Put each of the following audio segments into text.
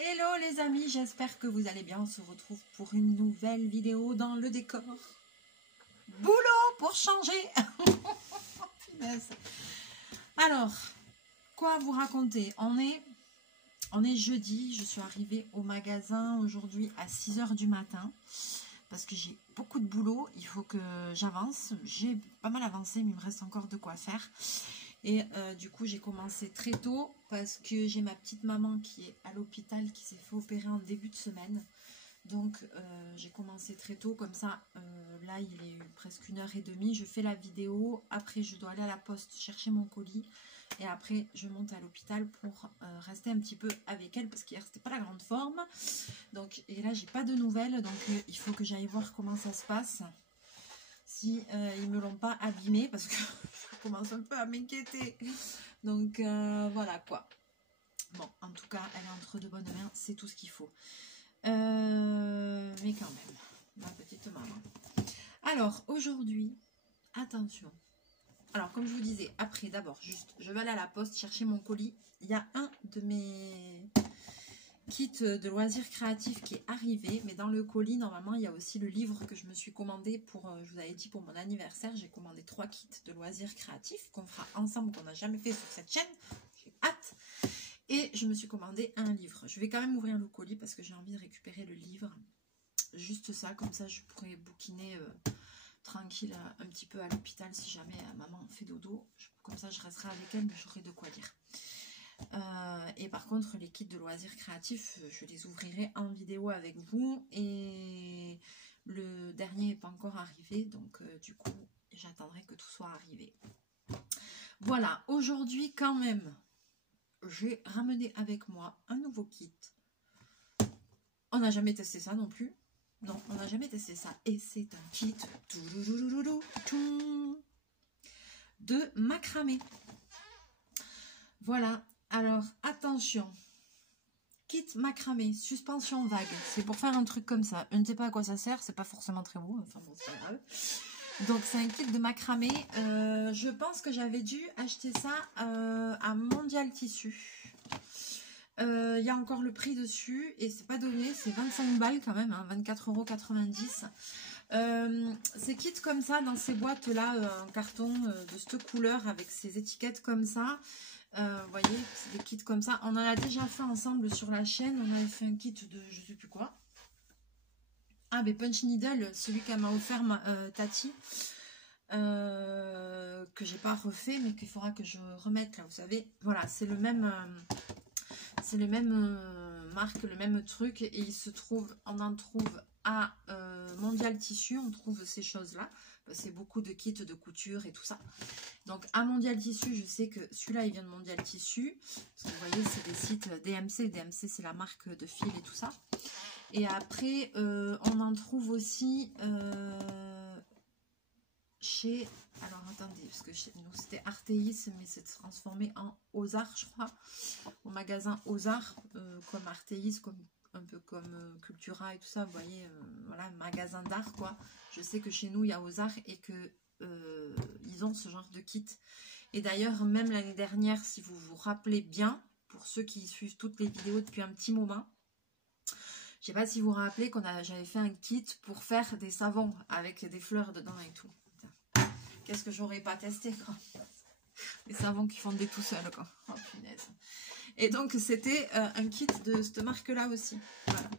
Hello les amis, j'espère que vous allez bien. On se retrouve pour une nouvelle vidéo dans le décor. Boulot pour changer. Punaise. Alors, quoi vous raconter? On est jeudi, je suis arrivée au magasin aujourd'hui à 6 h du matin. Parce que j'ai beaucoup de boulot, il faut que j'avance. J'ai pas mal avancé, mais il me reste encore de quoi faire. Et du coup, j'ai commencé très tôt parce que j'ai ma petite maman qui est à l'hôpital, qui s'est fait opérer en début de semaine. Donc, j'ai commencé très tôt, comme ça, là, il est presque 1h30. Je fais la vidéo, après, je dois aller à la poste chercher mon colis. Et après, je monte à l'hôpital pour rester un petit peu avec elle, parce qu'hier, c'était pas la grande forme. Donc, et là, j'ai pas de nouvelles, donc il faut que j'aille voir comment ça se passe. Si ils me l'ont pas abîmé, parce que je commence un peu à m'inquiéter. Donc voilà quoi. Bon, en tout cas, elle est entre de bonnes mains, c'est tout ce qu'il faut. Mais quand même, ma petite maman. Alors aujourd'hui, attention. Alors comme je vous disais, après d'abord, juste, je vais aller à la poste chercher mon colis. Il y a un de mes kit de loisirs créatifs qui est arrivé, mais dans le colis normalement il y a aussi le livre que je me suis commandé pour, je vous avais dit pour mon anniversaire, j'ai commandé 3 kits de loisirs créatifs qu'on fera ensemble, qu'on n'a jamais fait sur cette chaîne, j'ai hâte, et je me suis commandé un livre. Je vais quand même ouvrir le colis parce que j'ai envie de récupérer le livre, juste ça, comme ça je pourrais bouquiner tranquille un petit peu à l'hôpital si jamais maman fait dodo, comme ça je resterai avec elle mais j'aurai de quoi lire. Et par contre les kits de loisirs créatifs je les ouvrirai en vidéo avec vous, et le dernier n'est pas encore arrivé, donc du coup j'attendrai que tout soit arrivé. Voilà, aujourd'hui quand même j'ai ramené avec moi un nouveau kit. On n'a jamais testé ça non plus. Non, on n'a jamais testé ça, et c'est un kit de macramé. Voilà. Alors, attention, kit macramé, suspension vague, c'est pour faire un truc comme ça. Je ne sais pas à quoi ça sert, c'est pas forcément très beau, enfin bon, c'est pas grave. Donc, c'est un kit de macramé. Je pense que j'avais dû acheter ça à Mondial Tissu. Il y a encore le prix dessus, et c'est pas donné, c'est 25 balles quand même, hein, 24,90 €. Ces kits comme ça, dans ces boîtes là, en carton de cette couleur, avec ces étiquettes comme ça. Vous voyez, c'est des kits comme ça. On en a déjà fait ensemble sur la chaîne. On avait fait un kit de je sais plus quoi. Ah, mais Punch Needle, celui qu'elle m'a offert Tati. Que j'ai pas refait, mais qu'il faudra que je remette là, vous savez. Voilà, c'est le même. C'est le même marque, le même truc. Et il se trouve, on en trouve à Mondial Tissu. On trouve ces choses-là. C'est beaucoup de kits de couture et tout ça. Donc à Mondial Tissu, je sais que celui-là il vient de Mondial Tissu, parce que vous voyez c'est des sites DMC, DMC c'est la marque de fil et tout ça. Et après on en trouve aussi chez, alors attendez, parce que chez nous c'était Artéis, mais c'est transformé en Ozar je crois, au magasin Ozar, comme Artéis, comme un peu comme Cultura et tout ça, vous voyez, voilà, magasin d'art quoi. Je sais que chez nous il y a Ozar et que ils ont ce genre de kit. Et d'ailleurs même l'année dernière, si vous vous rappelez bien, pour ceux qui suivent toutes les vidéos depuis un petit moment, je sais pas si vous vous rappelez qu'on j'avais fait un kit pour faire des savons avec des fleurs dedans et tout. Qu'est-ce que j'aurais pas testé quoi. Les savons qui fondaient tout seuls quoi. Oh punaise. Et donc c'était un kit de cette marque là aussi. Voilà.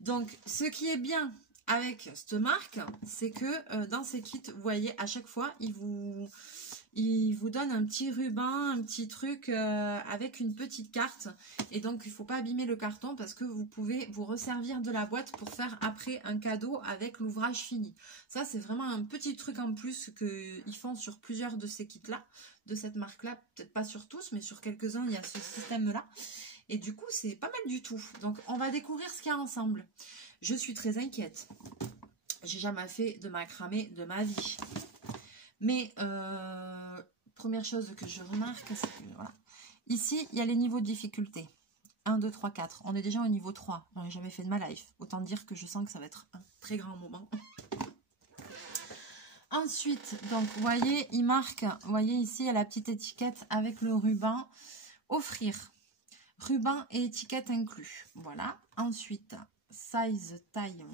Donc ce qui est bien avec cette marque, c'est que dans ces kits, vous voyez, à chaque fois, ils vous donnent un petit ruban, un petit truc avec une petite carte. Et donc, il ne faut pas abîmer le carton parce que vous pouvez vous resservir de la boîte pour faire après un cadeau avec l'ouvrage fini. Ça, c'est vraiment un petit truc en plus qu'ils font sur plusieurs de ces kits-là, de cette marque-là. Peut-être pas sur tous, mais sur quelques-uns, il y a ce système-là. Et du coup, c'est pas mal du tout. Donc, on va découvrir ce qu'il y a ensemble. Je suis très inquiète. J'ai jamais fait de macramé de ma vie. Mais, première chose que je remarque, c'est que, voilà. Ici, il y a les niveaux de difficulté. 1, 2, 3, 4. On est déjà au niveau 3. On n'a jamais fait de ma life. Autant dire que je sens que ça va être un très grand moment. Ensuite, donc, vous voyez, il marque, vous voyez ici, il y a la petite étiquette avec le ruban. Offrir. Ruban et étiquette inclus. Voilà. Ensuite, size, taille,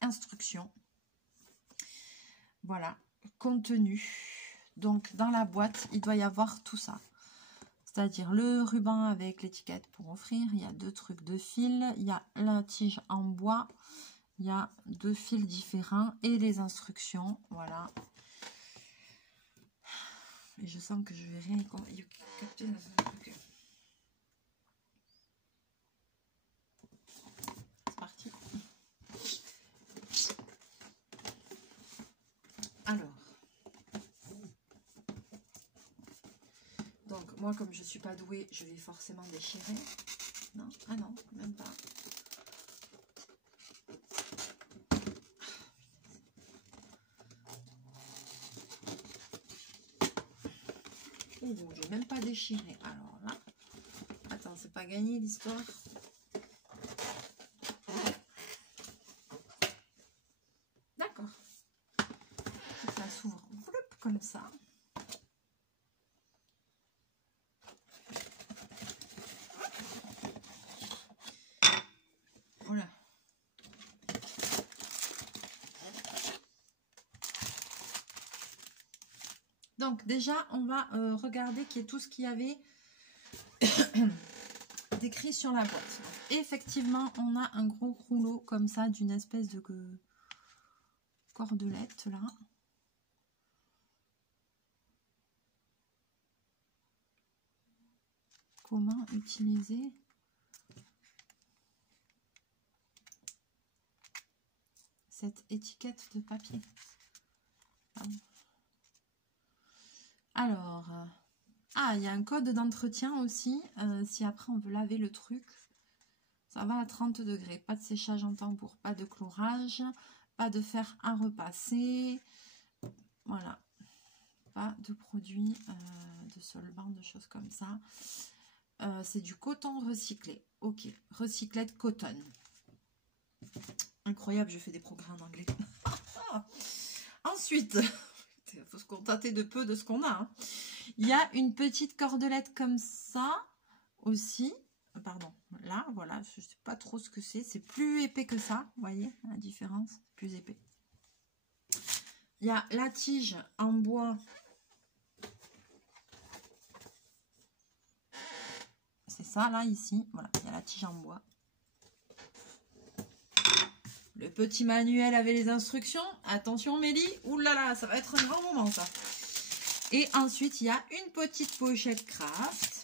instructions. Voilà. Contenu. Donc, dans la boîte, il doit y avoir tout ça. C'est-à-dire le ruban avec l'étiquette pour offrir. Il y a 2 trucs de fil. Il y a la tige en bois. Il y a 2 fils différents et les instructions. Voilà. Et je sens que je vais rien capter dans un truc. C'est parti. Alors. Donc, moi, comme je ne suis pas douée, je vais forcément déchirer. Non, ah non, même pas. Oh, je n'ai même pas déchiré. Alors là, attends, c'est pas gagné l'histoire. D'accord. Ça s'ouvre comme ça. Voilà. Donc déjà, on va regarder qui est tout ce qu'il y avait décrit sur la boîte. Donc, effectivement, on a un gros rouleau comme ça d'une espèce de cordelette là. Comment utiliser cette étiquette de papier? Alors, il y a un code d'entretien aussi. Si après on veut laver le truc, ça va à 30 degrés. Pas de séchage en tambour, pas de chlorage, pas de fer à repasser. Voilà. Pas de produits de solvant, de choses comme ça. C'est du coton recyclé. Ok, recycled cotton. Incroyable, je fais des progrès en anglais. Ensuite, il faut se contenter de peu de ce qu'on a. Hein. Il y a une petite cordelette comme ça aussi. Pardon, là, voilà, je ne sais pas trop ce que c'est. C'est plus épais que ça, vous voyez la différence, plus épais. Il y a la tige en bois. C'est ça, là, ici. Voilà, il y a la tige en bois. Le petit manuel avait les instructions. Attention, Mélie. Ouh là là, ça va être un grand moment, ça. Et ensuite, il y a une petite pochette craft.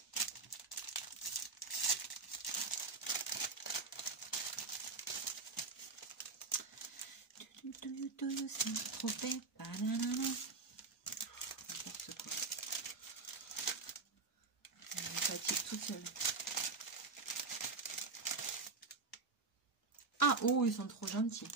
Ah, oh, ils sont trop gentils.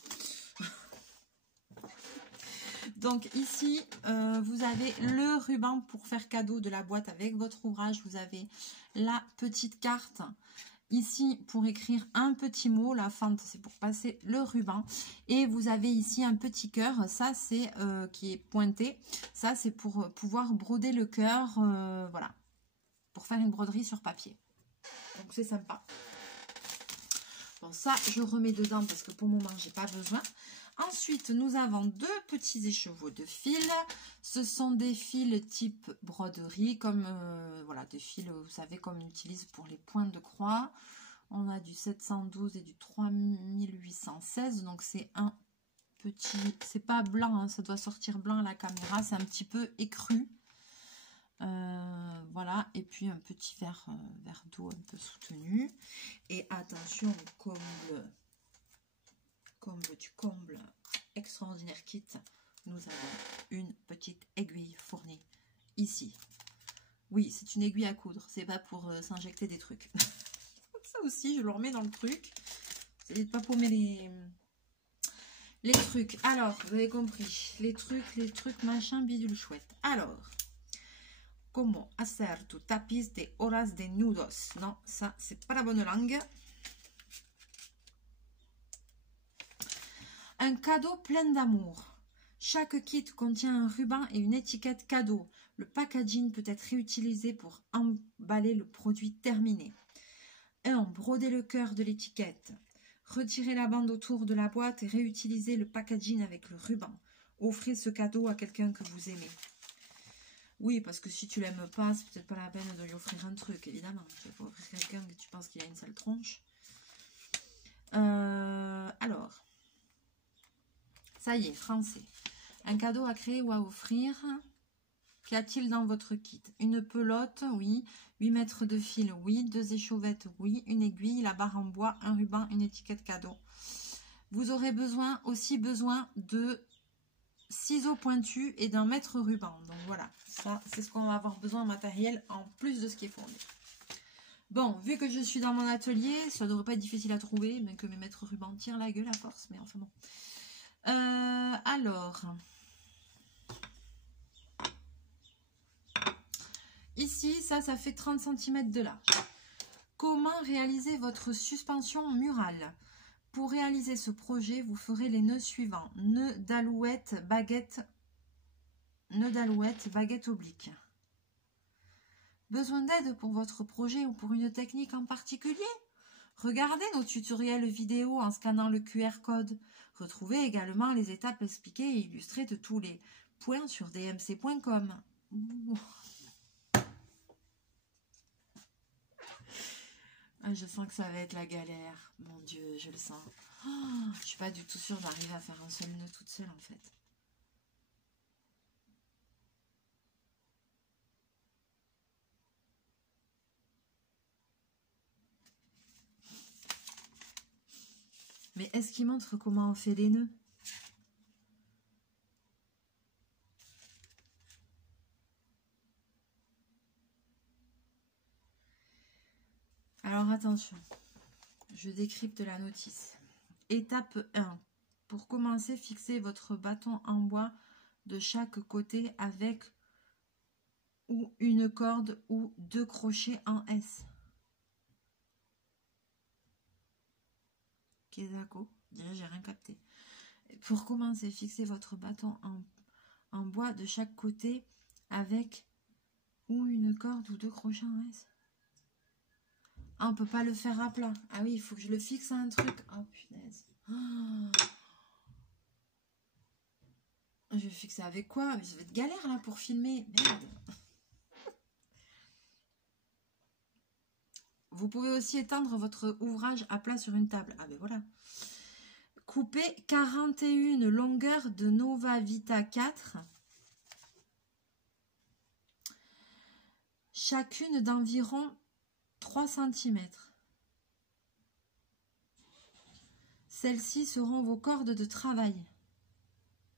Donc ici, vous avez le ruban pour faire cadeau de la boîte avec votre ouvrage. Vous avez la petite carte ici pour écrire un petit mot. La fente, c'est pour passer le ruban. Et vous avez ici un petit cœur. Ça, c'est qui est pointé. Ça, c'est pour pouvoir broder le cœur. Voilà. Pour faire une broderie sur papier. Donc c'est sympa. Bon, ça, je remets dedans parce que pour le moment, j'ai pas besoin. Ensuite, nous avons 2 petits écheveaux de fils. Ce sont des fils type broderie, comme voilà, des fils, vous savez, comme on utilise pour les points de croix. On a du 712 et du 3816. Donc, c'est un petit... C'est pas blanc, hein, ça doit sortir blanc à la caméra. C'est un petit peu écru. Voilà, et puis un petit verre d'eau un peu soutenu. Et attention, comble du comble, extraordinaire kit, nous avons une petite aiguille fournie ici. Oui, c'est une aiguille à coudre, c'est pas pour s'injecter des trucs. Ça aussi, je le remets dans le truc. N'hésitez pas à paumer les trucs. Alors, vous avez compris, les trucs, machin, bidule chouette. Alors, comment hacer tu tapiz de horas de nudos? Non, ça, c'est pas la bonne langue. Un cadeau plein d'amour. Chaque kit contient un ruban et une étiquette cadeau. Le packaging peut être réutilisé pour emballer le produit terminé. 1. Broder le cœur de l'étiquette. Retirez la bande autour de la boîte et réutilisez le packaging avec le ruban. Offrez ce cadeau à quelqu'un que vous aimez. Oui, parce que si tu l'aimes pas, c'est peut-être pas la peine de lui offrir un truc, évidemment. Tu vas pas offrir quelqu'un que tu penses qu'il a une sale tronche. Alors, ça y est, français. Un cadeau à créer ou à offrir. Qu'y a-t-il dans votre kit? Une pelote, oui. 8 mètres de fil, oui. 2 échauvettes, oui. Une aiguille, la barre en bois, un ruban, une étiquette cadeau. Vous aurez aussi besoin de ciseaux pointus et d'un mètre ruban. Donc voilà, ça c'est ce qu'on va avoir besoin en matériel en plus de ce qui est fourni. Bon, vu que je suis dans mon atelier, ça devrait pas être difficile à trouver, même que mes mètres rubans tirent la gueule à force, mais enfin bon. Alors, ici, ça fait 30 cm de large. Comment réaliser votre suspension murale? Pour réaliser ce projet, vous ferez les nœuds suivants. Nœud d'alouette, baguette oblique. Besoin d'aide pour votre projet ou pour une technique en particulier? Regardez nos tutoriels vidéo en scannant le QR code. Retrouvez également les étapes expliquées et illustrées de tous les points sur dmc.com. Je sens que ça va être la galère. Mon Dieu, je le sens. Oh, je suis pas du tout sûre d'arriver à faire un seul nœud toute seule en fait. Mais est-ce qu'il montre comment on fait les nœuds? Alors attention, je décrypte la notice. Étape 1. Pour commencer, fixez votre bâton en bois de chaque côté avec ou une corde ou 2 crochets en S. Kezako, déjà j'ai rien capté. Pour commencer, fixez votre bâton en bois de chaque côté avec ou une corde ou 2 crochets en S. Ah, on peut pas le faire à plat. Ah oui, il faut que je le fixe à un truc. Oh punaise. Oh. Je vais le fixer avec quoi? Mais ça va être galère là pour filmer. Merde. Vous pouvez aussi étendre votre ouvrage à plat sur une table. Ah ben voilà. Coupez 41 longueurs de Nova Vita 4. Chacune d'environ 3 cm. Celles-ci seront vos cordes de travail.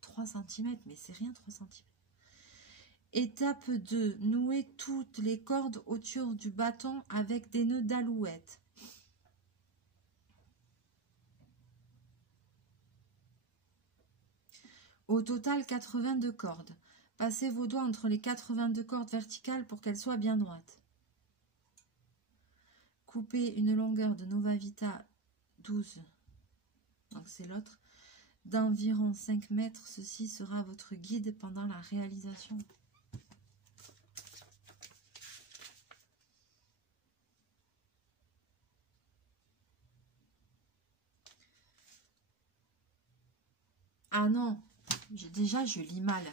3 cm, mais c'est rien 3 cm. Étape 2. Nouez toutes les cordes autour du bâton avec des nœuds d'alouette. Au total, 82 cordes. Passez vos doigts entre les 82 cordes verticales pour qu'elles soient bien droites. Coupez une longueur de Nova Vita 12, donc c'est l'autre, d'environ 5 mètres. Ceci sera votre guide pendant la réalisation. Ah non, déjà je lis mal.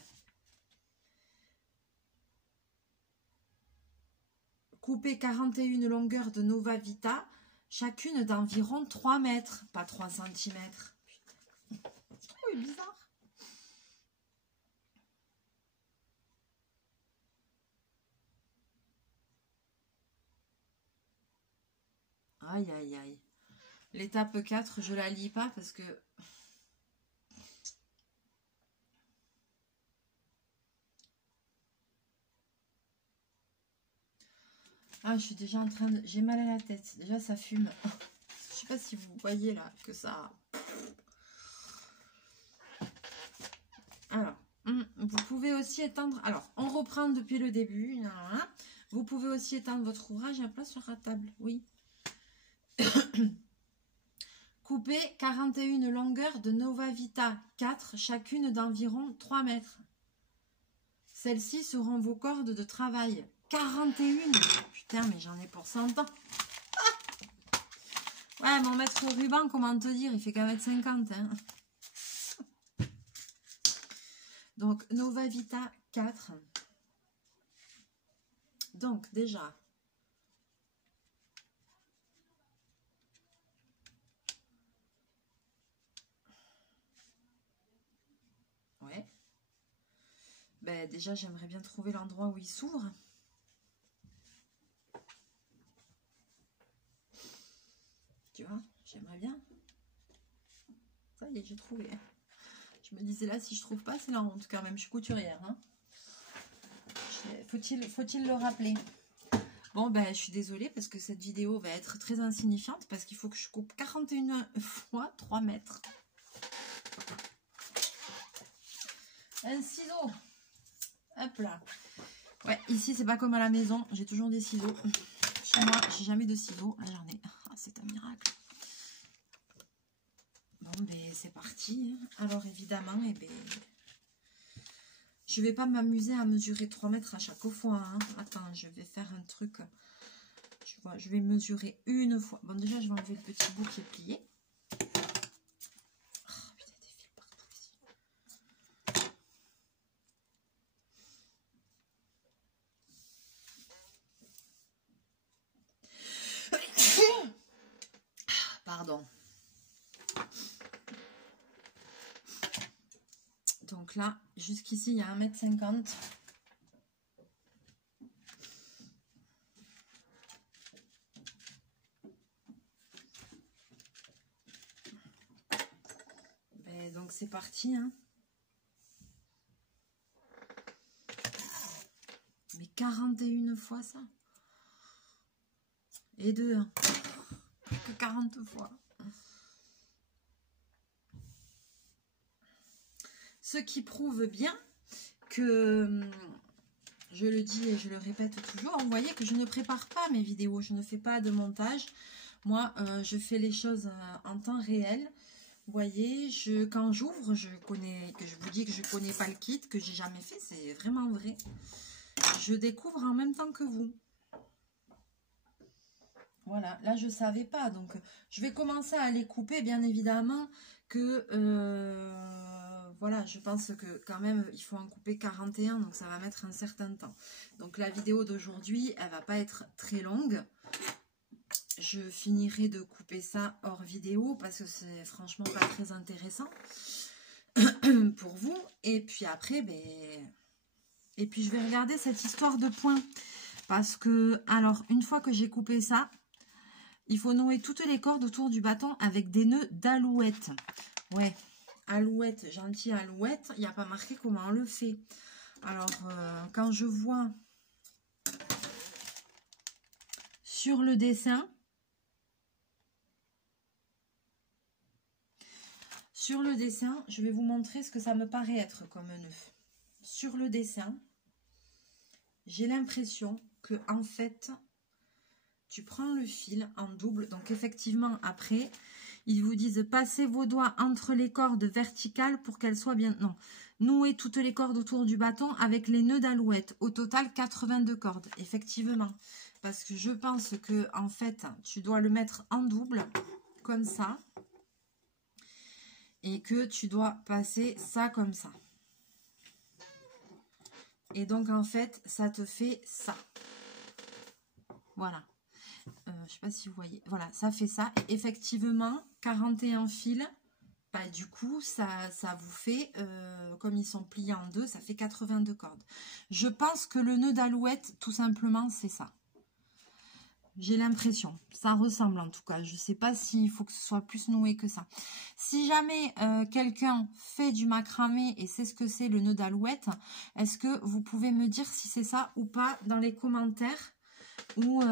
Coupez 41 longueurs de Nova Vita, chacune d'environ 3 mètres, pas 3 cm. C'est bizarre. Aïe, aïe, aïe. L'étape 4, je la lis pas parce que... Ah, je suis déjà en train de... J'ai mal à la tête. Déjà, ça fume. Je sais pas si vous voyez là que ça... Alors, vous pouvez aussi étendre... Alors, on reprend depuis le début. Vous pouvez aussi étendre votre ouvrage à plat sur la table. Oui. Coupez 41 longueurs de Nova Vita 4, chacune d'environ 3 mètres. Celles-ci seront vos cordes de travail. 41. Putain, mais j'en ai pour 100 ans. Ouais, mon maître ruban, comment te dire, il fait qu'à 1m50. Hein. Donc, Nova Vita 4. Donc, déjà. Ouais. Ben, déjà, j'aimerais bien trouver l'endroit où il s'ouvre. Tu vois, j'aimerais bien. Ça y est, j'ai trouvé. Je me disais là, si je trouve pas, c'est la honte quand même. Je suis couturière. Hein. Faut-il le rappeler? Bon, ben, je suis désolée parce que cette vidéo va être très insignifiante parce qu'il faut que je coupe 41 fois 3 mètres. Un ciseau. Hop là. Ouais, ici, c'est pas comme à la maison. J'ai toujours des ciseaux. Chez moi, j'ai jamais de ciseaux. Là, j'en ai. Ah, c'est un miracle. Bon, ben, c'est parti. Alors, évidemment, eh ben, je vais pas m'amuser à mesurer 3 mètres à chaque fois. Hein. Attends, je vais faire un truc. Tu vois, je vais mesurer une fois. Bon, déjà, je vais enlever le petit bout qui est plié. Oh, putain, des fils partout ici. Pardon. Donc là, jusqu'ici, il y a 1m50. Ben, donc c'est parti. Hein. Mais 41 fois ça. Et deux. Hein. Que 40 fois. Ce qui prouve bien que, je le dis et je le répète toujours, vous voyez que je ne prépare pas mes vidéos, je ne fais pas de montage. Moi, je fais les choses en temps réel. Vous voyez, quand j'ouvre, je vous dis que je ne connais pas le kit, que j'ai jamais fait, c'est vraiment vrai. Je découvre en même temps que vous. Voilà, là je ne savais pas, donc je vais commencer à les couper, bien évidemment, que voilà, je pense que quand même il faut en couper 41, donc ça va mettre un certain temps. Donc la vidéo d'aujourd'hui, elle va pas être très longue. Je finirai de couper ça hors vidéo parce que c'est franchement pas très intéressant pour vous. Et puis après, ben, et puis je vais regarder cette histoire de points parce que, alors, une fois que j'ai coupé ça, il faut nouer toutes les cordes autour du bâton avec des nœuds d'alouette. Ouais, alouette, gentille alouette. Il n'y a pas marqué comment on le fait. Alors, quand je vois sur le dessin, je vais vous montrer ce que ça me paraît être comme nœud. Sur le dessin, j'ai l'impression que, en fait, tu prends le fil en double. Donc, effectivement, après, ils vous disent passez vos doigts entre les cordes verticales pour qu'elles soient bien... Non, nouez toutes les cordes autour du bâton avec les nœuds d'alouette. Au total, 82 cordes, effectivement. Parce que je pense que, en fait, tu dois le mettre en double, comme ça. Et que tu dois passer ça comme ça. Et donc, en fait, ça te fait ça. Voilà. Je ne sais pas si vous voyez. Voilà, ça fait ça. Et effectivement, 41 fils. Bah, du coup, ça vous fait, comme ils sont pliés en deux, ça fait 82 cordes. Je pense que le nœud d'alouette, tout simplement, c'est ça. J'ai l'impression. Ça ressemble en tout cas. Je ne sais pas s'il faut que ce soit plus noué que ça. Si jamais quelqu'un fait du macramé et sait ce que c'est le nœud d'alouette, est-ce que vous pouvez me dire si c'est ça ou pas dans les commentaires ou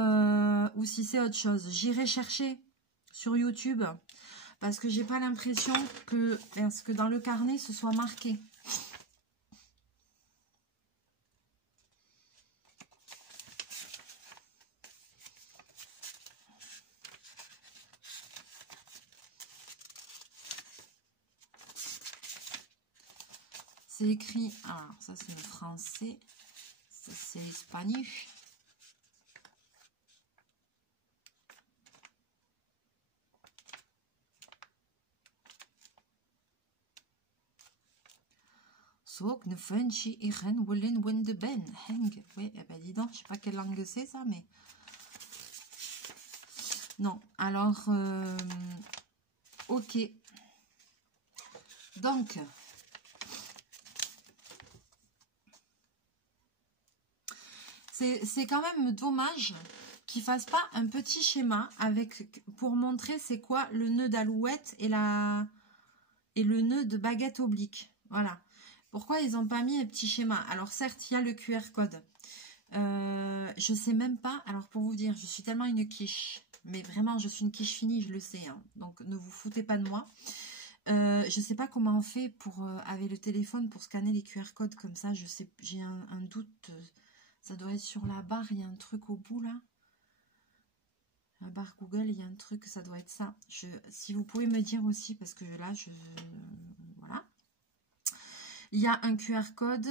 si c'est autre chose? J'irai chercher sur YouTube parce que j'ai pas l'impression que dans le carnet ce soit marqué. C'est écrit, alors ça c'est le français, ça c'est l'espagnol. Sok ne funchi iren willen win de ben heng. Oui, eh ben dis donc, je sais pas quelle langue c'est ça, mais non. Alors, ok. Donc, c'est quand même dommage qu'ils fassent pas un petit schéma avec pour montrer c'est quoi le nœud d'alouette et le nœud de baguette oblique. Voilà. Pourquoi ils n'ont pas mis un petit schéma? Alors certes, il y a le QR code. Je sais même pas. Alors pour vous dire, je suis tellement une quiche. Mais vraiment, je suis une quiche finie, je le sais. Hein. Donc ne vous foutez pas de moi. Je sais pas comment on fait pour avec le téléphone pour scanner les QR codes comme ça. Je sais, j'ai un doute. Ça doit être sur la barre. Il y a un truc au bout là. La barre Google, il y a un truc. Ça doit être ça. Si vous pouvez me dire aussi parce que là, voilà. Il y a un QR code.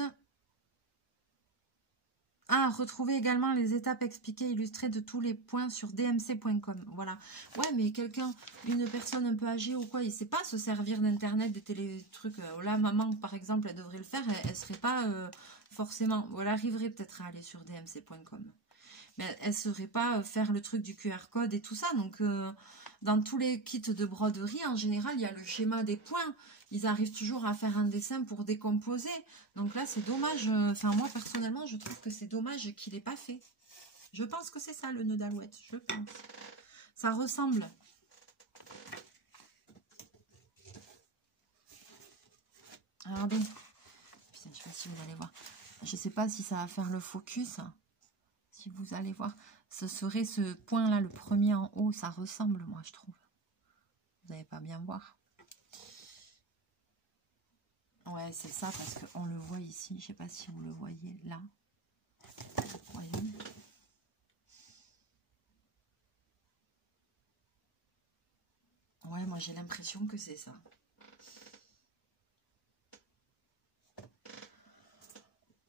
Ah, retrouvez également les étapes expliquées, illustrées de tous les points sur dmc.com. Voilà. Ouais, mais une personne un peu âgée ou quoi, il ne sait pas se servir d'internet, des trucs. Là, maman, par exemple, elle devrait le faire. Elle ne serait pas forcément. Elle arriverait peut-être à aller sur dmc.com. Mais elle ne saurait pas faire le truc du QR code et tout ça. Donc, dans tous les kits de broderie, en général, il y a le schéma des points. Ils arrivent toujours à faire un dessin pour décomposer. Donc là, c'est dommage. Enfin, moi, personnellement, je trouve que c'est dommage qu'il n'ait pas fait. Je pense que c'est ça, le nœud d'alouette. Je pense. Ça ressemble. Regardez. Putain, je sais pas si vous allez voir. Je sais pas si ça va faire le focus. Si vous allez voir. Ce serait ce point-là, le premier en haut. Ça ressemble, moi, je trouve. Vous n'allez pas bien voir. Ouais, c'est ça, parce qu'on le voit ici. Je sais pas si vous le voyez là. Voyons. Ouais, moi j'ai l'impression que c'est ça.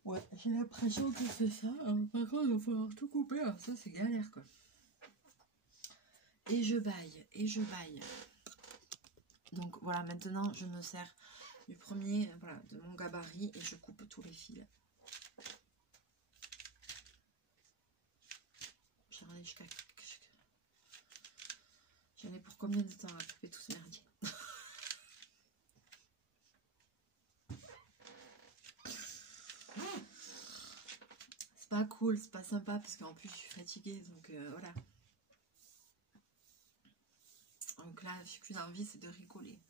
Ouais, j'ai l'impression que c'est ça. Par contre, il va falloir tout couper. Alors ça, c'est galère, quoi. Et je baille, et je baille. Donc voilà, maintenant, je me sers du premier, voilà, de mon gabarit et je coupe tous les fils. J'en ai pour combien de temps à couper tout ce merdier? C'est pas cool, c'est pas sympa parce qu'en plus je suis fatiguée, donc voilà. Donc là, j'ai plus envie, c'est de rigoler.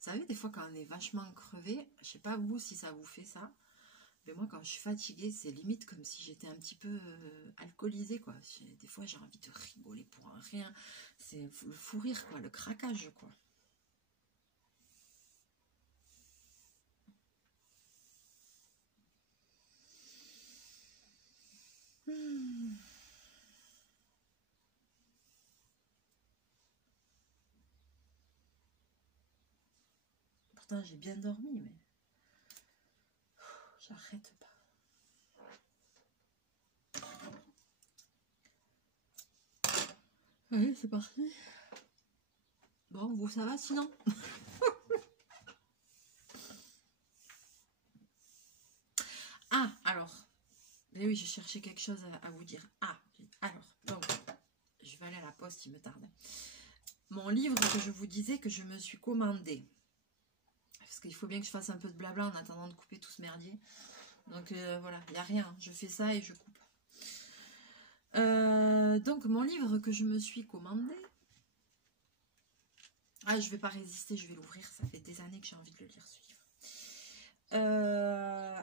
Vous savez, des fois quand on est vachement crevé, je sais pas vous si ça vous fait ça, mais moi quand je suis fatiguée, c'est limite comme si j'étais un petit peu alcoolisée, quoi. Des fois j'ai envie de rigoler pour un rien. C'est le fou rire, quoi, le craquage, quoi. Pourtant j'ai bien dormi, mais j'arrête pas. Allez, c'est parti. Bon, vous, ça va sinon? Ah, alors. Mais oui, j'ai cherché quelque chose à vous dire. Ah, alors, donc, je vais aller à la poste, il me tarde. Mon livre que je vous disais que je me suis commandé. Parce qu'il faut bien que je fasse un peu de blabla en attendant de couper tout ce merdier. Donc voilà, il n'y a rien. Je fais ça et je coupe. Donc mon livre que je me suis commandé. Ah, je vais pas résister, je vais l'ouvrir. Ça fait des années que j'ai envie de le lire, ce livre.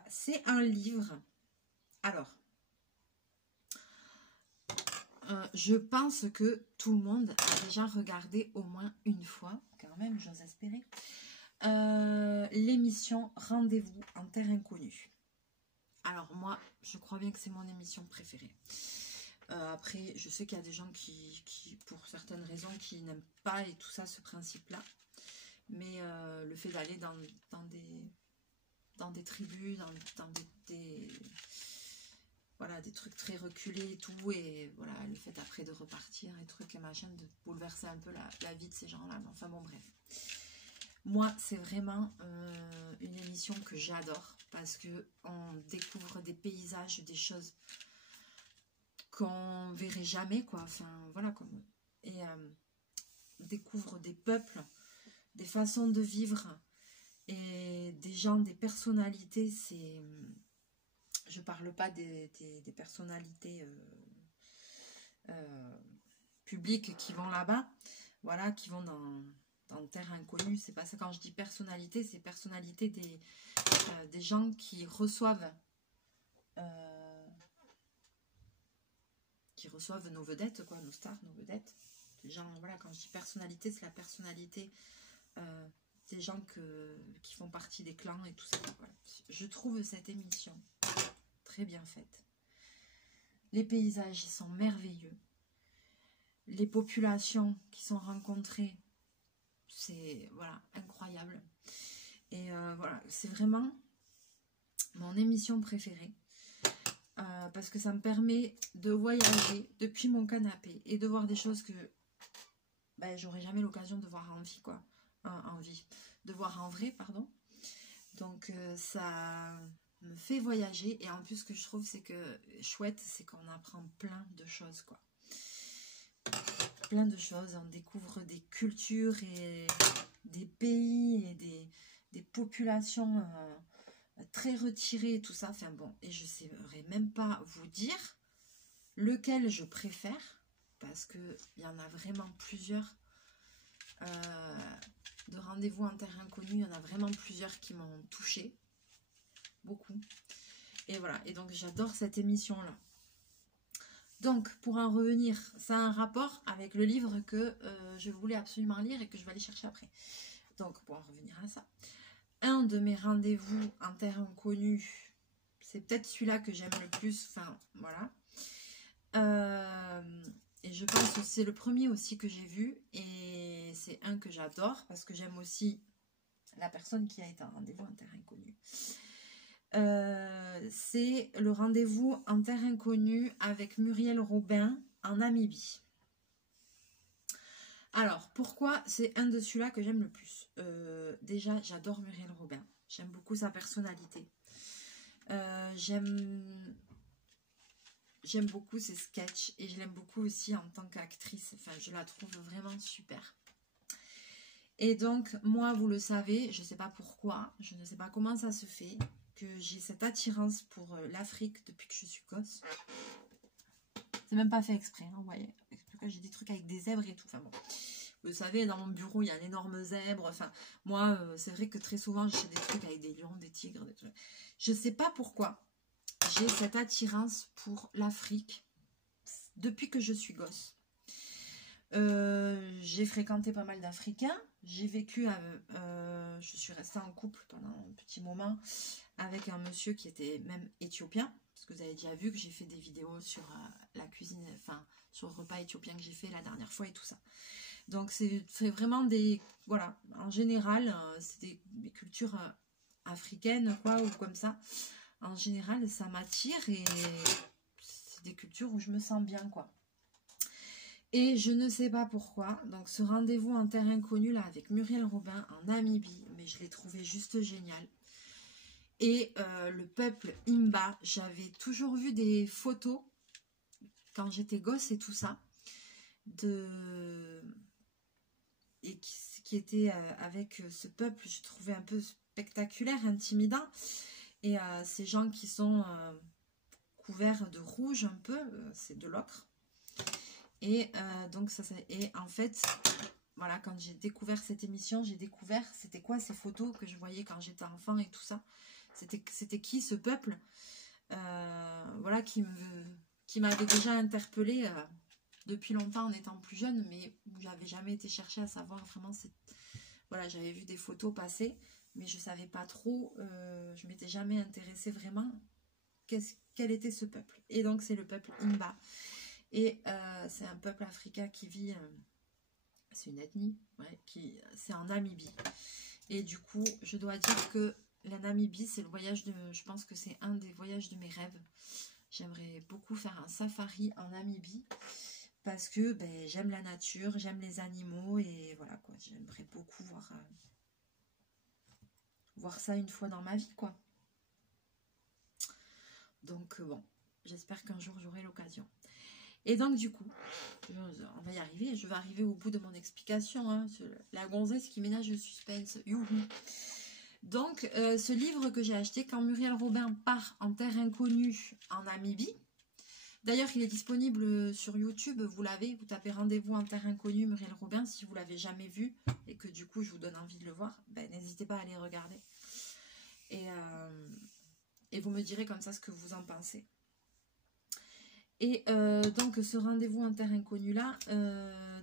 C'est un livre. Alors, je pense que tout le monde a déjà regardé au moins une fois, quand même, j'ose espérer, l'émission Rendez-vous en Terre Inconnue. Alors moi, je crois bien que c'est mon émission préférée. Après, je sais qu'il y a des gens qui, pour certaines raisons, qui n'aiment pas et tout ça, ce principe-là. Mais le fait d'aller dans des... dans des tribus, dans voilà, des trucs très reculés et tout, et voilà, le fait après de repartir et trucs et machin, de bouleverser un peu la vie de ces gens-là, enfin bon, bref. Moi, c'est vraiment une émission que j'adore, parce que on découvre des paysages, des choses qu'on verrait jamais, quoi, enfin, voilà, comme... Et on découvre des peuples, des façons de vivre, et des gens, des personnalités, c'est... Je parle pas des personnalités publiques qui vont là-bas, voilà, qui vont dans terre inconnue. C'est pas ça, quand je dis personnalité, c'est personnalité des gens qui reçoivent nos vedettes, quoi, nos stars, nos vedettes. Des gens, voilà, quand je dis personnalité, c'est la personnalité des gens qui font partie des clans et tout ça. Voilà. Je trouve cette émission très bien faite. Les paysages, ils sont merveilleux. Les populations qui sont rencontrées, c'est voilà, incroyable. Et voilà, c'est vraiment mon émission préférée. Parce que ça me permet de voyager depuis mon canapé et de voir des choses que ben, j'aurais jamais l'occasion de voir en vie, quoi. De voir en vrai, pardon. Donc ça me fait voyager, et en plus ce que je trouve c'est que chouette, c'est qu'on apprend plein de choses, quoi. Plein de choses, on découvre des cultures et des pays et des populations très retirées et tout ça, enfin bon, et je ne saurais même pas vous dire lequel je préfère, parce qu'il y en a vraiment plusieurs de rendez-vous en terre inconnue, il y en a vraiment plusieurs qui m'ont touchée, beaucoup, et voilà, et donc j'adore cette émission là. Donc pour en revenir, ça a un rapport avec le livre que je voulais absolument lire et que je vais aller chercher après. Donc pour en revenir à ça, un de mes rendez-vous en terre inconnue, c'est peut-être celui-là que j'aime le plus, enfin voilà, et je pense que c'est le premier aussi que j'ai vu, et c'est un que j'adore parce que j'aime aussi la personne qui a été en rendez-vous en terre inconnue. C'est le rendez-vous en terre inconnue avec Muriel Robin en Namibie. Alors, pourquoi c'est un de ceux-là que j'aime le plus? Déjà, j'adore Muriel Robin. J'aime beaucoup sa personnalité. J'aime beaucoup ses sketchs, et je l'aime beaucoup aussi en tant qu'actrice. Enfin, je la trouve vraiment super. Et donc, moi, vous le savez, je ne sais pas pourquoi, je ne sais pas comment ça se fait, que j'ai cette attirance pour l'Afrique depuis que je suis gosse. C'est même pas fait exprès, hein, vous voyez. J'ai des trucs avec des zèbres et tout. Enfin bon, vous savez, dans mon bureau, il y a un énorme zèbre. Enfin, moi, c'est vrai que très souvent, j'ai des trucs avec des lions, des tigres, des trucs. Je sais pas pourquoi j'ai cette attirance pour l'Afrique depuis que je suis gosse. J'ai fréquenté pas mal d'Africains. J'ai vécu, je suis restée en couple pendant un petit moment avec un monsieur qui était même éthiopien, parce que vous avez déjà vu que j'ai fait des vidéos sur la cuisine, enfin sur le repas éthiopien que j'ai fait la dernière fois et tout ça. Donc c'est vraiment des, voilà, en général, c'est des cultures africaines, quoi, ou comme ça. En général, ça m'attire, et c'est des cultures où je me sens bien, quoi. Et je ne sais pas pourquoi, donc ce rendez-vous en terre inconnue là avec Muriel Robin en Namibie, mais je l'ai trouvé juste génial. Et le peuple Imba, j'avais toujours vu des photos quand j'étais gosse et tout ça, et qui était avec ce peuple, je trouvais un peu spectaculaire, intimidant. Et ces gens qui sont couverts de rouge un peu, c'est de l'ocre. Et donc et en fait, voilà, quand j'ai découvert cette émission, j'ai découvert c'était quoi ces photos que je voyais quand j'étais enfant et tout ça. C'était qui ce peuple, voilà, qui m'avait déjà interpellée depuis longtemps en étant plus jeune, mais j'avais jamais été chercher à savoir vraiment. Voilà, j'avais vu des photos passer, mais je savais pas trop, je m'étais jamais intéressée vraiment quel était ce peuple. Et donc c'est le peuple Imba. Et c'est un peuple africain qui vit, c'est une ethnie, ouais, c'est en Namibie. Et du coup, je dois dire que la Namibie, c'est le voyage de... Je pense que c'est un des voyages de mes rêves. J'aimerais beaucoup faire un safari en Namibie. Parce que ben, j'aime la nature, j'aime les animaux. Et voilà quoi, j'aimerais beaucoup voir ça une fois dans ma vie quoi. Donc bon, j'espère qu'un jour j'aurai l'occasion. Et donc du coup, on va y arriver, je vais arriver au bout de mon explication. Hein, la gonzesse qui ménage le suspense. Youhou. Donc ce livre que j'ai acheté, Quand Muriel Robin part en terre inconnue en Namibie. D'ailleurs, il est disponible sur YouTube, vous l'avez, vous tapez Rendez-vous en terre inconnue Muriel Robin, si vous ne l'avez jamais vu, et que du coup je vous donne envie de le voir, ben, n'hésitez pas à aller regarder. Et vous me direz comme ça ce que vous en pensez. Et donc ce rendez-vous en terre inconnue là,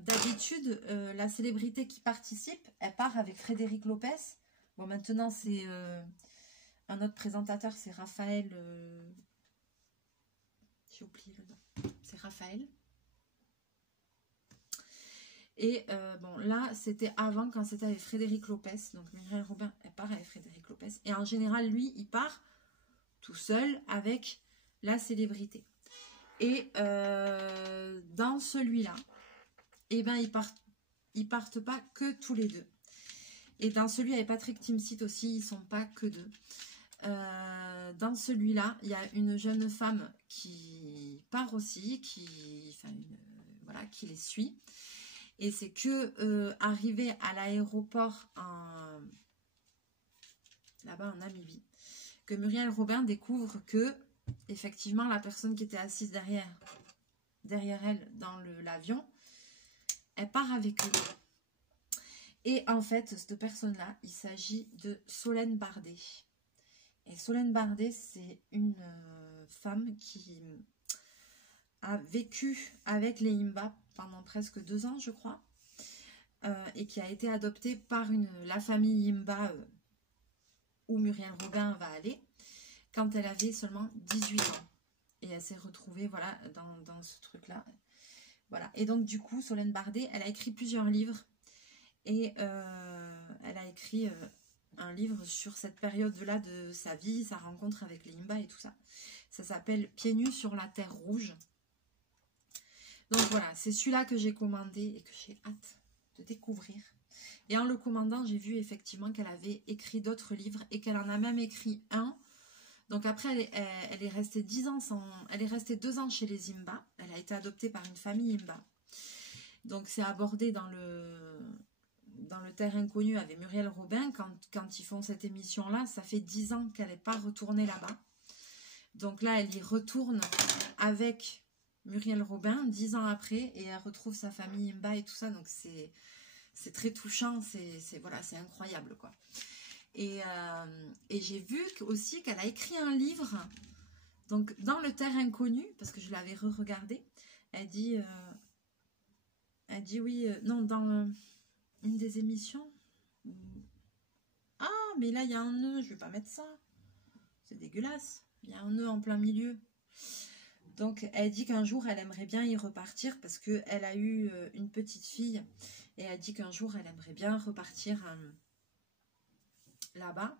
d'habitude la célébrité qui participe, elle part avec Frédéric Lopez. Bon maintenant c'est un autre présentateur, c'est Raphaël, j'ai oublié le nom, c'est Raphaël. Et bon là c'était avant quand c'était avec Frédéric Lopez, donc Muriel Robin elle part avec Frédéric Lopez. Et en général lui il part tout seul avec la célébrité. Et dans celui-là, eh ben, ils partent pas que tous les deux. Et dans celui avec Patrick Timsit aussi, ils sont pas que deux. Dans celui-là, il y a une jeune femme qui part aussi, voilà, qui les suit. Et c'est que arrivé à l'aéroport là-bas en Namibie, que Muriel Robin découvre que effectivement la personne qui était assise derrière elle dans l'avion, elle part avec eux. Et en fait, cette personne-là, il s'agit de Solène Bardet. Et Solène Bardet, c'est une femme qui a vécu avec les Himba pendant presque 2 ans, je crois, et qui a été adoptée par la famille Himba où Muriel Robin va aller, quand elle avait seulement 18 ans. Et elle s'est retrouvée voilà, dans ce truc-là. Voilà. Et donc, du coup, Solène Bardet, elle a écrit plusieurs livres. Et elle a écrit un livre sur cette période-là de sa vie, sa rencontre avec les Himba et tout ça. Ça s'appelle Pieds nus sur la terre rouge. Donc voilà, c'est celui-là que j'ai commandé et que j'ai hâte de découvrir. Et en le commandant, j'ai vu effectivement qu'elle avait écrit d'autres livres et qu'elle en a même écrit un. Donc après, elle est restée 10 ans elle est restée 2 ans chez les Himba. Elle a été adoptée par une famille Himba. Donc c'est abordé dans le Terre Inconnue avec Muriel Robin. Quand ils font cette émission-là, ça fait 10 ans qu'elle n'est pas retournée là-bas. Donc là, elle y retourne avec Muriel Robin 10 ans après et elle retrouve sa famille Himba et tout ça. Donc c'est très touchant, voilà, c'est incroyable quoi. Et j'ai vu aussi qu'elle a écrit un livre, donc dans le Terre Inconnue, parce que je l'avais re-regardé, elle dit oui, non, dans une des émissions, ah, mais là, il y a un nœud, je vais pas mettre ça, c'est dégueulasse, il y a un nœud en plein milieu. Donc, elle dit qu'un jour, elle aimerait bien y repartir, parce qu'elle a eu une petite fille, et elle dit qu'un jour, elle aimerait bien repartir là-bas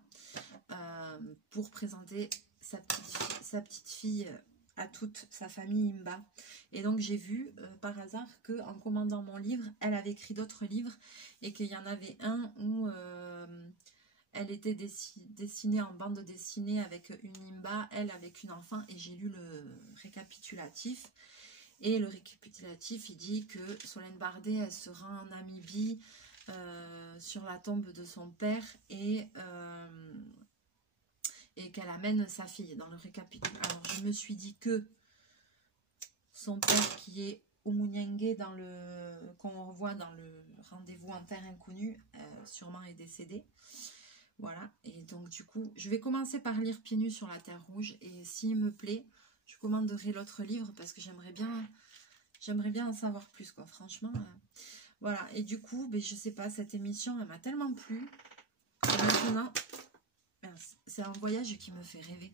pour présenter sa petite fille à toute sa famille Himba. Et donc j'ai vu par hasard qu'en commandant mon livre, elle avait écrit d'autres livres et qu'il y en avait un où elle était dessinée en bande dessinée avec une Himba, elle avec une enfant, et j'ai lu le récapitulatif. Et le récapitulatif, il dit que Solène Bardet, elle se rend en Namibie sur la tombe de son père et qu'elle amène sa fille dans le récapitulatif. Alors je me suis dit que son père qui est Omunyange qu'on revoit dans le Rendez-vous en terre inconnue, sûrement est décédé. Voilà, et donc du coup, je vais commencer par lire Pieds nus sur la terre rouge, et s'il me plaît, je commanderai l'autre livre parce que j'aimerais bien en savoir plus, quoi, franchement. Voilà, et du coup, ben, je sais pas, cette émission, elle m'a tellement plu. Et maintenant, c'est un voyage qui me fait rêver.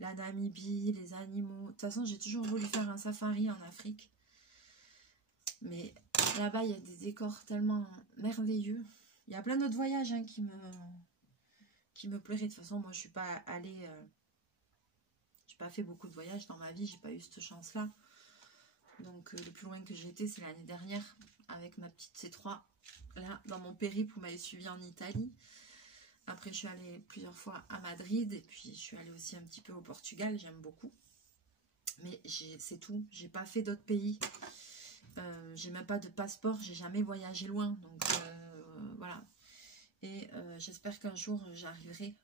La Namibie, les animaux. De toute façon, j'ai toujours voulu faire un safari en Afrique. Mais là-bas, il y a des décors tellement merveilleux. Il y a plein d'autres voyages hein, qui me plairait. De toute façon, moi, je suis pas allée... j'ai pas fait beaucoup de voyages dans ma vie, j'ai pas eu cette chance-là. Donc, le plus loin que j'ai été, c'est l'année dernière, avec ma petite C3. Là, dans mon périple, vous m'avez suivi en Italie. Après, je suis allée plusieurs fois à Madrid. Et puis, je suis allée aussi un petit peu au Portugal. J'aime beaucoup. Mais c'est tout. J'ai pas fait d'autres pays. J'ai même pas de passeport. J'ai jamais voyagé loin. Donc, voilà. Et j'espère qu'un jour, j'arriverai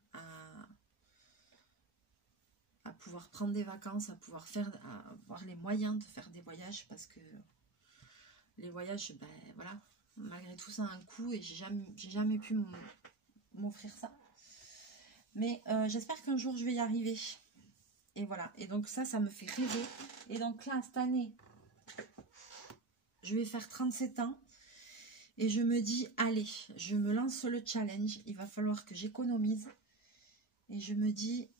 à pouvoir prendre des vacances, à avoir les moyens de faire des voyages. Parce que les voyages, ben voilà, malgré tout, ça a un coût. Et j'ai jamais pu m'offrir ça. Mais j'espère qu'un jour, je vais y arriver. Et voilà. Et donc ça me fait rêver. Et donc là, cette année, je vais faire 37 ans. Et je me dis, allez, je me lance le challenge. Il va falloir que j'économise. Et je me dis,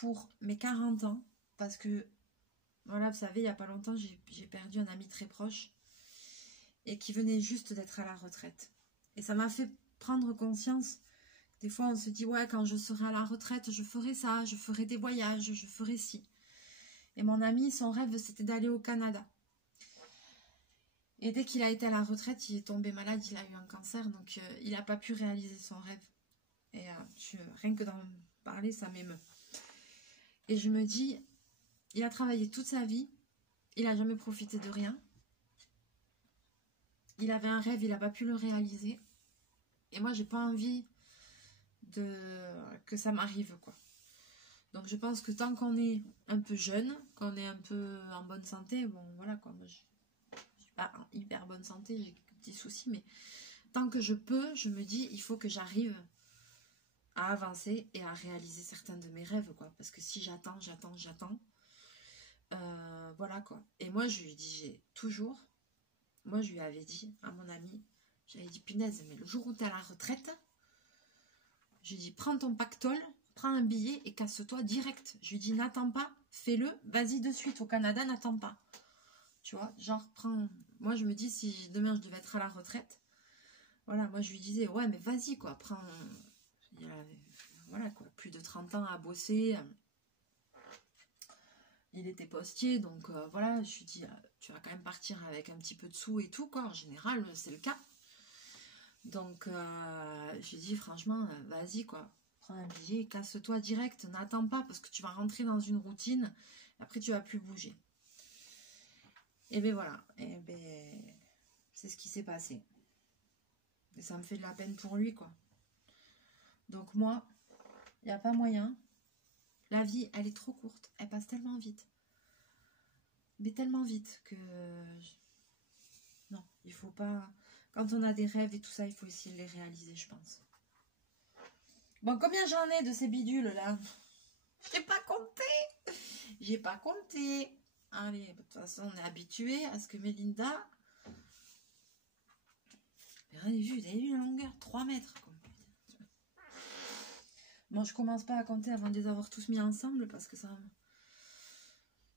pour mes 40 ans, parce que, voilà, vous savez, il n'y a pas longtemps, j'ai perdu un ami très proche. Et qui venait juste d'être à la retraite. Et ça m'a fait prendre conscience. Des fois, on se dit, ouais, quand je serai à la retraite, je ferai ça, je ferai des voyages, je ferai ci. Et mon ami, son rêve, c'était d'aller au Canada. Et dès qu'il a été à la retraite, il est tombé malade, il a eu un cancer, donc il n'a pas pu réaliser son rêve. Et rien que d'en parler, ça m'émeut. Et je me dis, il a travaillé toute sa vie, il n'a jamais profité de rien. Il avait un rêve, il n'a pas pu le réaliser. Et moi, j'ai pas envie que ça m'arrive, quoi. Donc je pense que tant qu'on est un peu jeune, qu'on est un peu en bonne santé, bon voilà quoi, moi je suis pas en hyper bonne santé, j'ai quelques petits soucis, mais tant que je peux, je me dis il faut que j'arrive à avancer et à réaliser certains de mes rêves, quoi. Parce que si j'attends, voilà quoi. Et moi je lui dis moi je lui avais dit à mon ami, j'avais dit punaise, mais le jour où tu es à la retraite, je lui dis prends ton pactole, prends un billet et casse-toi direct. Je lui dis, n'attends pas, fais-le, vas-y de suite au Canada, n'attends pas. Tu vois, genre, prends... Moi, je me dis, si demain, je devais être à la retraite, voilà, moi, je lui disais, ouais, mais vas-y, quoi, prends... Voilà, quoi, plus de 30 ans à bosser. Il était postier, donc voilà, je lui dis, tu vas quand même partir avec un petit peu de sous et tout, quoi. En général, c'est le cas. Donc, je lui dis, franchement, vas-y, quoi. Prends un billet, casse-toi direct, n'attends pas parce que tu vas rentrer dans une routine, après tu vas plus bouger. Et ben voilà, et ben c'est ce qui s'est passé. Et ça me fait de la peine pour lui, quoi. Donc moi, il n'y a pas moyen. La vie, elle est trop courte, elle passe tellement vite. Mais tellement vite que... Non, il faut pas... Quand on a des rêves et tout ça, il faut essayer de les réaliser, je pense. Bon, combien j'en ai de ces bidules là? J'ai pas compté. J'ai pas compté. Allez, de toute façon, on est habitué à ce que Mélinda... Vous avez vu la longueur? 3 mètres. Bon, je commence pas à compter avant de les avoir tous mis ensemble parce que ça...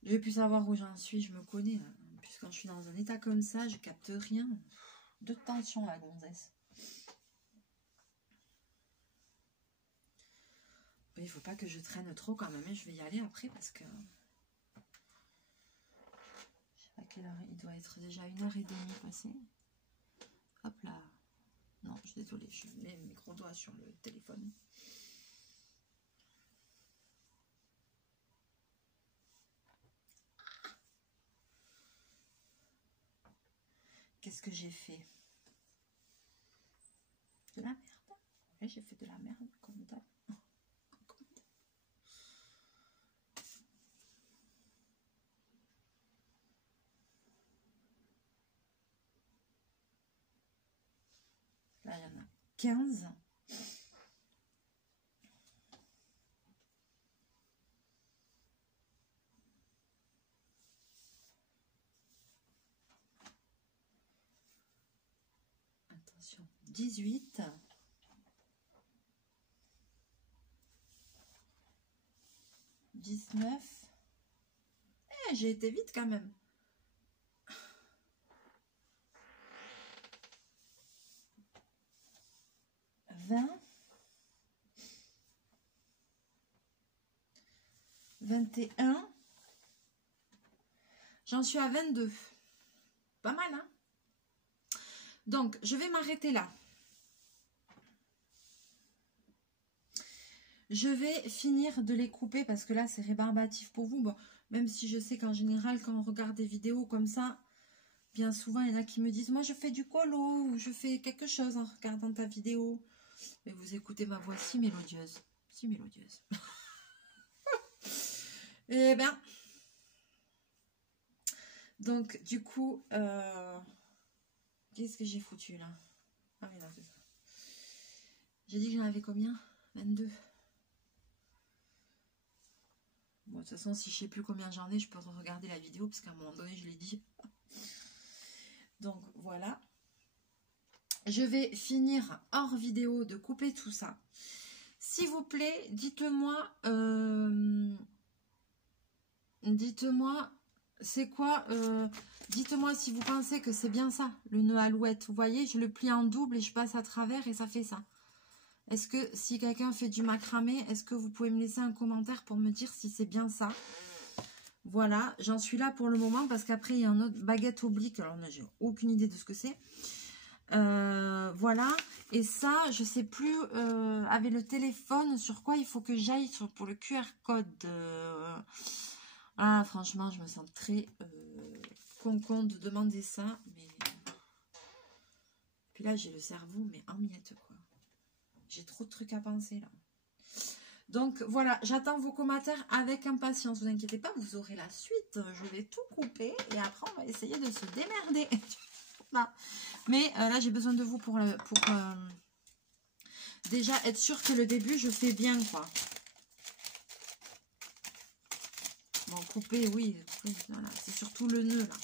Je vais plus savoir où j'en suis, je me connais. En plus, quand je suis dans un état comme ça, je capte rien. De tension, la gonzesse. Il faut pas que je traîne trop quand même, je vais y aller après parce que... Je sais pas quelle heure, il doit être déjà 1h30 passée. Hop là. Non, je suis désolée, je mets mes gros doigts sur le téléphone. Qu'est-ce que j'ai fait? De la merde. Oui, j'ai fait de la merde, comme d'hab. Là, il y en a 15. Attention, 18. 19. Eh, j'ai été vite quand même. 20. 21. J'en suis à 22. Pas mal, hein? Donc, je vais m'arrêter là. Je vais finir de les couper parce que là, c'est rébarbatif pour vous. Bon, même si je sais qu'en général, quand on regarde des vidéos comme ça, bien souvent, il y en a qui me disent, moi, je fais du colo ou je fais quelque chose en regardant ta vidéo. Mais vous écoutez ma voix si mélodieuse. Si mélodieuse. Eh bien, donc, du coup, qu'est-ce que j'ai foutu là? Ah oui, non, c'est ça. J'ai dit que j'en avais combien? 22. Bon, de toute façon, si je ne sais plus combien j'en ai, je peux regarder la vidéo, parce qu'à un moment donné, je l'ai dit. Donc, voilà. Je vais finir hors vidéo de couper tout ça. S'il vous plaît, dites-moi... dites-moi, c'est quoi... dites-moi si vous pensez que c'est bien ça, le nœud alouette. Vous voyez, je le plie en double et je passe à travers et ça fait ça. Est-ce que si quelqu'un fait du macramé, est-ce que vous pouvez me laisser un commentaire pour me dire si c'est bien ça? Voilà, j'en suis là pour le moment parce qu'après il y a un autre baguette oblique. Alors là, j'ai aucune idée de ce que c'est. Voilà, et ça, je sais plus avec le téléphone sur quoi il faut que j'aille pour le QR code. Ah, franchement, je me sens très con de demander ça, mais puis là j'ai le cerveau mais en miettes quoi. J'ai trop de trucs à penser là. Donc voilà, j'attends vos commentaires avec impatience. Vous inquiétez pas, vous aurez la suite. Je vais tout couper et après on va essayer de se démerder. Non. Mais là j'ai besoin de vous pour déjà être sûr que le début je fais bien quoi. Bon, couper, oui, voilà, c'est surtout le nœud là.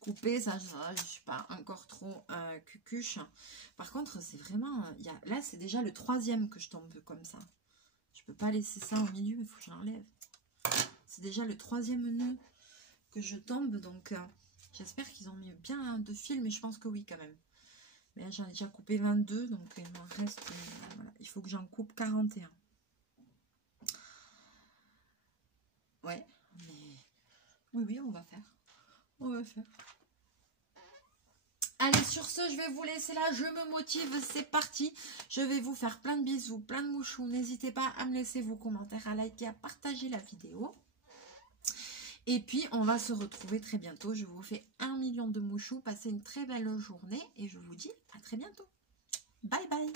Couper, ça, je suis pas encore trop cucuche. Par contre, c'est vraiment... là, c'est déjà le 3e que je tombe comme ça. Je peux pas laisser ça au milieu, il faut que je l'enlève. C'est déjà le 3e nœud que je tombe, donc j'espère qu'ils ont mis bien de fil, mais je pense que oui quand même. Mais là, j'en ai déjà coupé 22, donc il m'en reste... voilà, il faut que j'en coupe 41. Ouais, mais... Oui, on va faire. On va faire. Allez, sur ce, je vais vous laisser là. Je me motive, c'est parti. Je vais vous faire plein de bisous, plein de mouchous. N'hésitez pas à me laisser vos commentaires, à liker, à partager la vidéo. Et puis, on va se retrouver très bientôt. Je vous fais 1 million de mouchous. Passez une très belle journée et je vous dis à très bientôt. Bye bye.